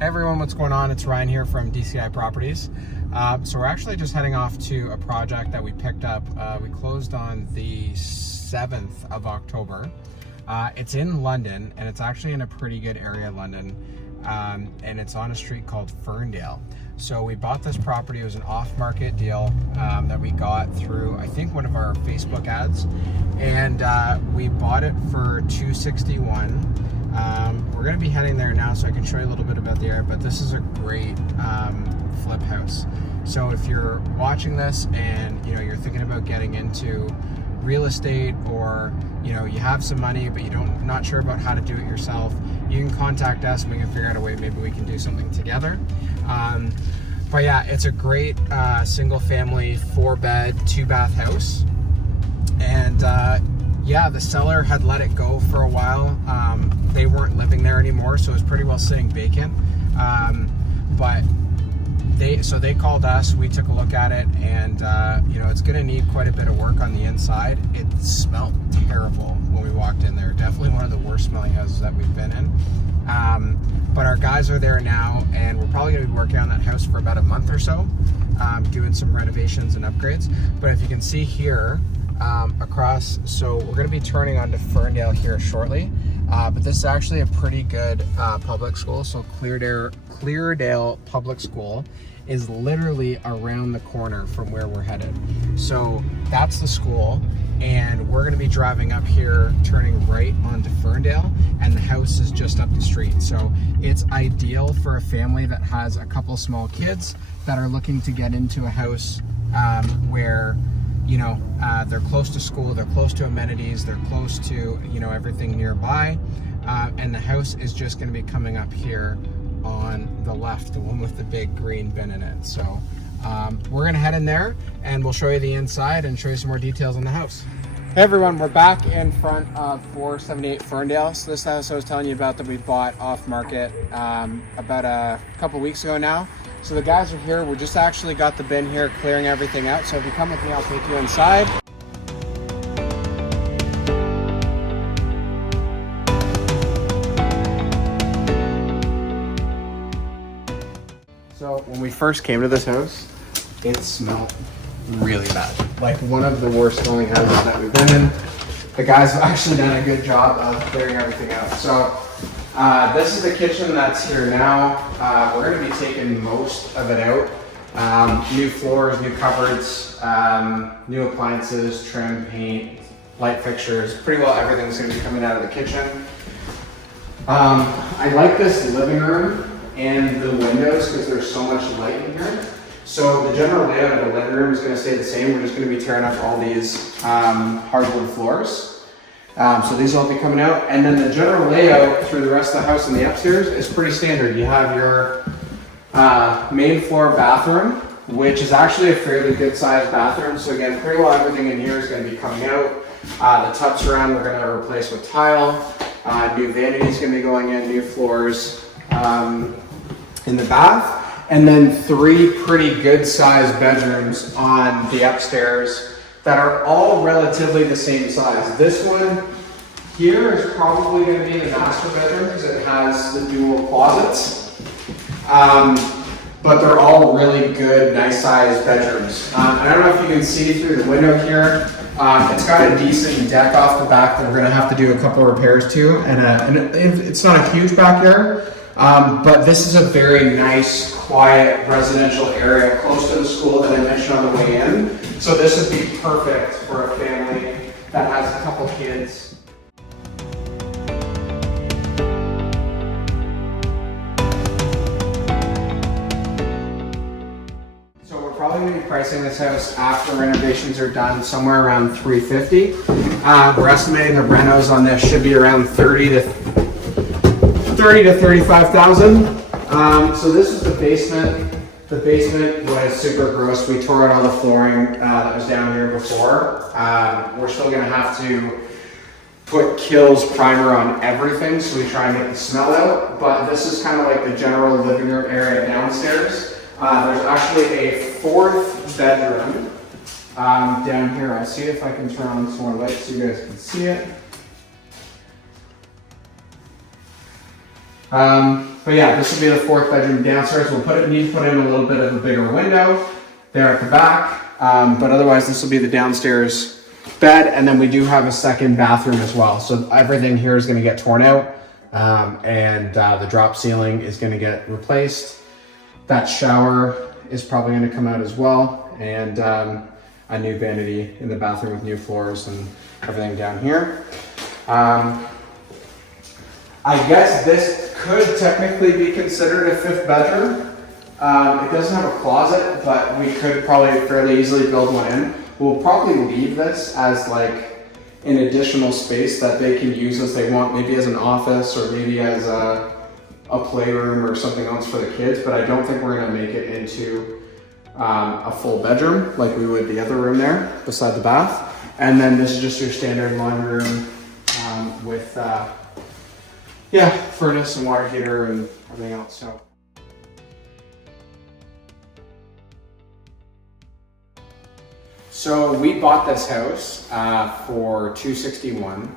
Hey everyone, what's going on? It's Ryan here from DCI Properties. So we're actually just heading off to a project that we picked up. We closed on the 7th of October. It's in London, and it's actually in a pretty good area of London, and it's on a street called Ferndale. So we bought this property. It was an off-market deal that we got through, I think, one of our Facebook ads, and we bought it for $261. We're going to be heading there now, so I can show you a little bit about the area, but this is a great flip house. So if you're watching this and you're thinking about getting into real estate, or you have some money but not sure about how to do it yourself, you can contact us and we can figure out a way, maybe we can do something together. But yeah, it's a great single family 4-bed 2-bath house, and yeah, the seller had let it go for a while. They weren't living there anymore, so it was pretty well sitting vacant. But they called us, we took a look at it, and it's gonna need quite a bit of work on the inside. It smelled terrible when we walked in there. Definitely one of the worst smelling houses that we've been in. But our guys are there now, and we're probably gonna be working on that house for about a month or so, doing some renovations and upgrades. But if you can see here, across, so we're going to be turning onto Ferndale here shortly, but this is actually a pretty good public school. So Cleardale Public School is literally around the corner from where we're headed. So that's the school, and we're going to be driving up here, turning right onto Ferndale, and the house is just up the street. So it's ideal for a family that has a couple small kids that are looking to get into a house where they're close to school, they're close to amenities, they're close to, everything nearby. And the house is just going to be coming up here on the left, the one with the big green bin in it. So we're going to head in there and we'll show you the inside and show you some more details on the house. Hey everyone, we're back in front of 478 Ferndale. So this house I was telling you about that we bought off market about a couple weeks ago now. So the guys are here. We just actually got the bin here, clearing everything out. So if you come with me, I'll take you inside. So when we first came to this house, it smelled really bad. Like one of the worst smelling houses that we've been in. The guys have actually done a good job of clearing everything out. So this is the kitchen that's here now. We're going to be taking most of it out. New floors, new cupboards, new appliances, trim, paint, light fixtures. Pretty well everything's going to be coming out of the kitchen. I like this living room and the windows because there's so much light in here. So the general layout of the living room is going to stay the same. We're just going to be tearing up all these hardwood floors. So these will all be coming out, and then the general layout through the rest of the house and the upstairs is pretty standard. You have your main floor bathroom, which is actually a fairly good sized bathroom. So again, pretty well everything in here is going to be coming out. The tub surround we're going to replace with tile. New vanity is going to be going in, new floors in the bath, and then 3 pretty good sized bedrooms on the upstairs that are all relatively the same size. This one here is probably going to be the master bedroom because it has the dual closets. But they're all really good, nice sized bedrooms. I don't know if you can see through the window here. It's got a decent deck off the back that we're going to have to do a couple repairs to, and it's not a huge backyard, but this is a very nice, quiet residential area close to the school that I mentioned on the way in. So this would be perfect for a family that has a couple kids. So we're probably going to be pricing this house after renovations are done somewhere around $350. We're estimating the renos on this should be around $30,000 to $35,000. So this is the basement. The basement was super gross. We tore out all the flooring that was down here before. We're still going to have to put Kills primer on everything, so we try and get the smell out. But this is kind of like the general living room area downstairs. There's actually a 4th bedroom down here. I'll see if I can turn on some more lights so you guys can see it. But yeah, this will be the 4th bedroom downstairs. We'll need to put in a little bit of a bigger window there at the back. But otherwise, this will be the downstairs bed. And then we do have a 2nd bathroom as well. So everything here is going to get torn out. And the drop ceiling is going to get replaced. That shower is probably going to come out as well. And a new vanity in the bathroom with new floors and everything down here. I guess this could technically be considered a 5th bedroom. It doesn't have a closet, but we could probably fairly easily build one in. We'll probably leave this as like an additional space that they can use as they want, maybe as an office or maybe as a playroom or something else for the kids, but I don't think we're gonna make it into a full bedroom like we would the other room there beside the bath. And then this is just your standard laundry room with furnace and water heater and everything else. So we bought this house for $261,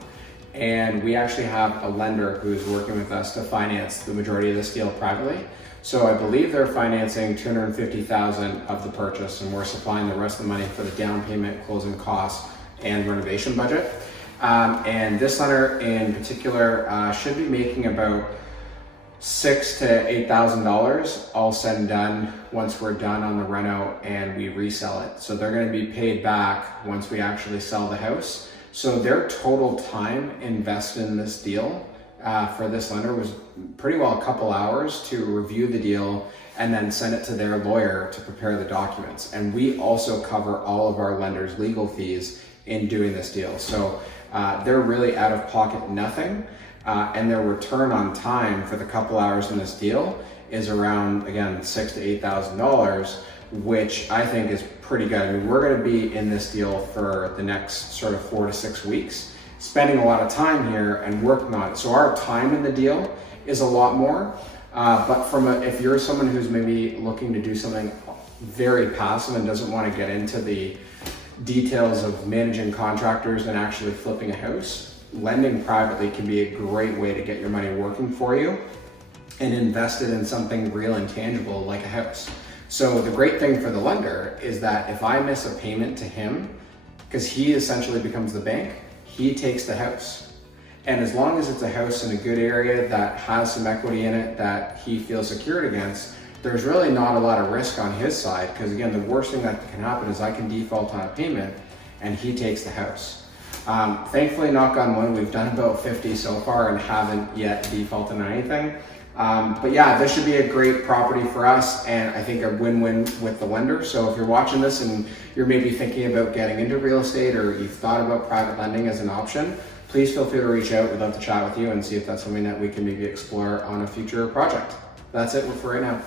and we actually have a lender who's working with us to finance the majority of this deal privately. So I believe they're financing $250,000 of the purchase, and we're supplying the rest of the money for the down payment, closing costs, and renovation budget. And this lender in particular should be making about $6,000 to $8,000 all said and done once we're done on the reno and we resell it. So they're going to be paid back once we actually sell the house. So their total time invested in this deal for this lender was pretty well a couple hours to review the deal and then send it to their lawyer to prepare the documents. And we also cover all of our lender's legal fees in doing this deal. So they're really out of pocket nothing. And their return on time for the couple hours in this deal is around, again, $6,000 to $8,000, which I think is pretty good. I mean, we're going to be in this deal for the next sort of 4 to 6 weeks, spending a lot of time here and working on it. So our time in the deal is a lot more. But if you're someone who's maybe looking to do something very passive and doesn't want to get into the details of managing contractors and actually flipping a house, lending privately can be a great way to get your money working for you and invest it in something real and tangible like a house. So the great thing for the lender is that if I miss a payment to him, because he essentially becomes the bank, he takes the house. And as long as it's a house in a good area that has some equity in it that he feels secured against, there's really not a lot of risk on his side, because again, the worst thing that can happen is I can default on a payment and he takes the house. Thankfully, knock on wood, we've done about 50 so far and haven't yet defaulted on anything. But yeah, this should be a great property for us, and I think a win-win with the lender. So if you're watching this and you're maybe thinking about getting into real estate, or you've thought about private lending as an option, please feel free to reach out. We'd love to chat with you and see if that's something that we can maybe explore on a future project. That's it for right now.